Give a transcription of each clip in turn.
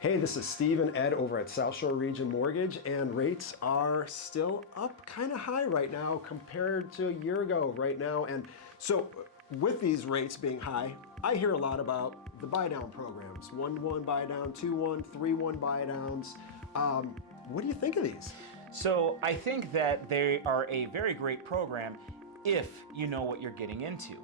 Hey, this is Steve and Ed over at SouthShore Region Mortgage, and rates are still up kind of high right now compared to a year ago right now. And so with these rates being high, I hear a lot about the Buydown programs, 1-1 Buydown, 2-1, 3-1 Buydowns. What do you think of these? So I think that they are a very great program if you know what you're getting into.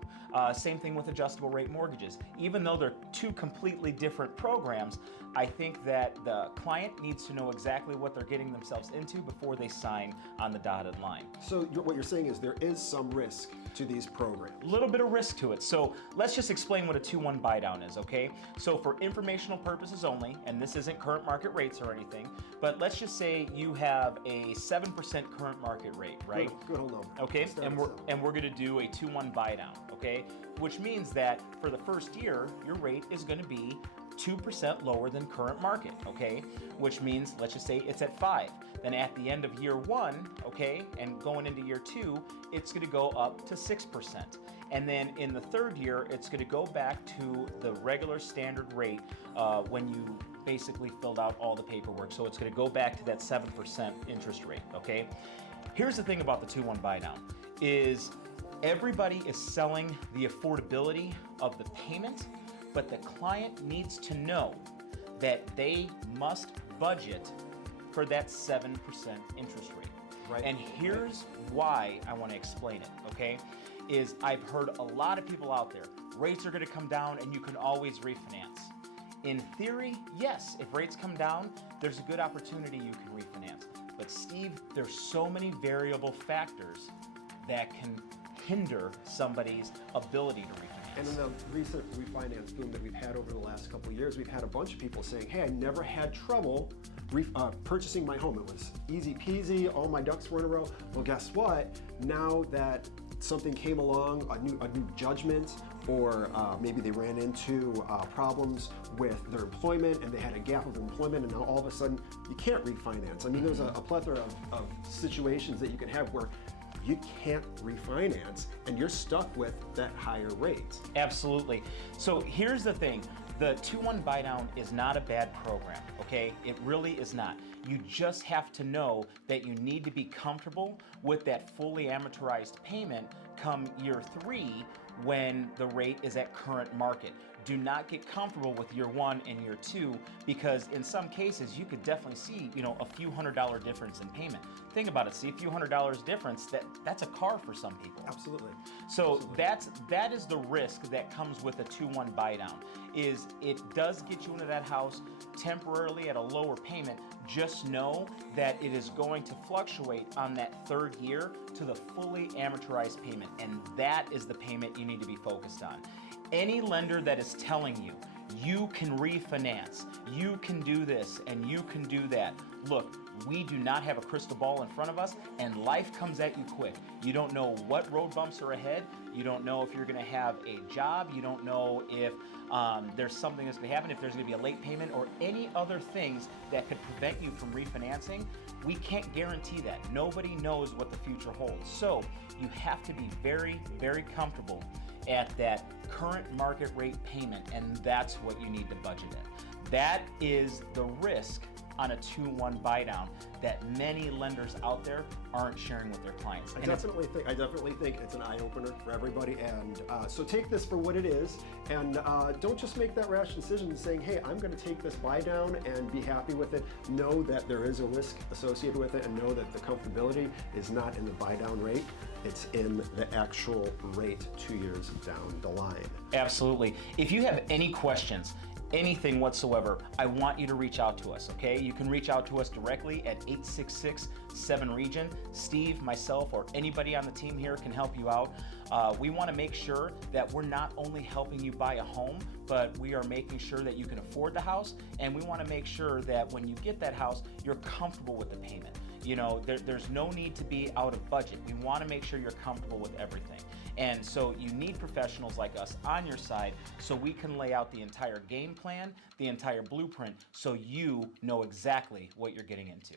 Same thing with adjustable rate mortgages. Even though they're two completely different programs, I think that the client needs to know exactly what they're getting themselves into before they sign on the dotted line. So what you're saying is there is some risk to these programs. A little bit of risk to it. So let's just explain what a 2-1 Buydown is, okay? So for informational purposes only, and this isn't current market rates or anything, but let's just say you have a 7% current market rate, right? Good hold on. Okay, and we're gonna do a 2-1 Buydown, okay? Which means that for the first year, your rate is gonna be 2% lower than current market, okay? Which means, let's just say it's at 5. Then at the end of year 1, okay, and going into year 2, it's gonna go up to 6%. And then in the third year, it's gonna go back to the regular standard rate when you basically filled out all the paperwork. So it's gonna go back to that 7% interest rate, okay? Here's the thing about the 2-1 Buydown is everybody is selling the affordability of the payment, but the client needs to know that they must budget for that 7% interest rate. Right. And here's why I want to explain it, okay? Is I've heard a lot of people out there, rates are going to come down and you can always refinance. In theory, yes, if rates come down, there's a good opportunity you can refinance. But Steve, there's so many variable factors that can hinder somebody's ability to refinance. And in the recent refinance boom that we've had over the last couple of years, we've had a bunch of people saying, hey, I never had trouble purchasing my home. It was easy peasy, all my ducks were in a row. Well, guess what? Now that something came along, a new judgment, or maybe they ran into problems with their employment and they had a gap of employment, and now all of a sudden you can't refinance. I mean, there's a plethora of situations that you can have where you can't refinance and you're stuck with that higher rate. Absolutely. So here's the thing. The 2-1 Buydown is not a bad program, okay? It really is not. You just have to know that you need to be comfortable with that fully amortized payment come year 3 when the rate is at current market. Do not get comfortable with year 1 and year 2 because in some cases you could definitely see, a few $100 difference in payment. Think about it, see a few $100 difference, that's a car for some people. Absolutely. So that is the risk that comes with a 2-1 Buydown, is it does get you into that house temporarily at a lower payment. Just know that it is going to fluctuate on that third year to the fully amortized payment, and that is the payment you need to be focused on. Any lender that is telling you, you can refinance, you can do this, and you can do that. Look, we do not have a crystal ball in front of us, and life comes at you quick. You don't know what road bumps are ahead. You don't know if you're gonna have a job. You don't know if there's something that's gonna happen, if there's gonna be a late payment or any other things that could prevent you from refinancing. We can't guarantee that. Nobody knows what the future holds. So you have to be very, very comfortable at that current market rate payment, and that's what you need to budget at. That is the risk on a 2-1 Buydown that many lenders out there aren't sharing with their clients. I definitely think it's an eye-opener for everybody, and so take this for what it is, and don't just make that rash decision saying, hey, I'm going to take this Buydown and be happy with it. Know that there is a risk associated with it, and know that the comfortability is not in the Buydown rate, it's in the actual rate 2 years down the line. Absolutely. If you have any questions, anything whatsoever, I want you to reach out to us, okay? You can reach out to us directly at 866-7-REGION. Steve, myself, or anybody on the team here can help you out. We want to make sure that we're not only helping you buy a home, but we are making sure that you can afford the house, and we want to make sure that when you get that house, you're comfortable with the payment. There's no need to be out of budget. We want to make sure you're comfortable with everything. And so you need professionals like us on your side so we can lay out the entire game plan, the entire blueprint, so you know exactly what you're getting into.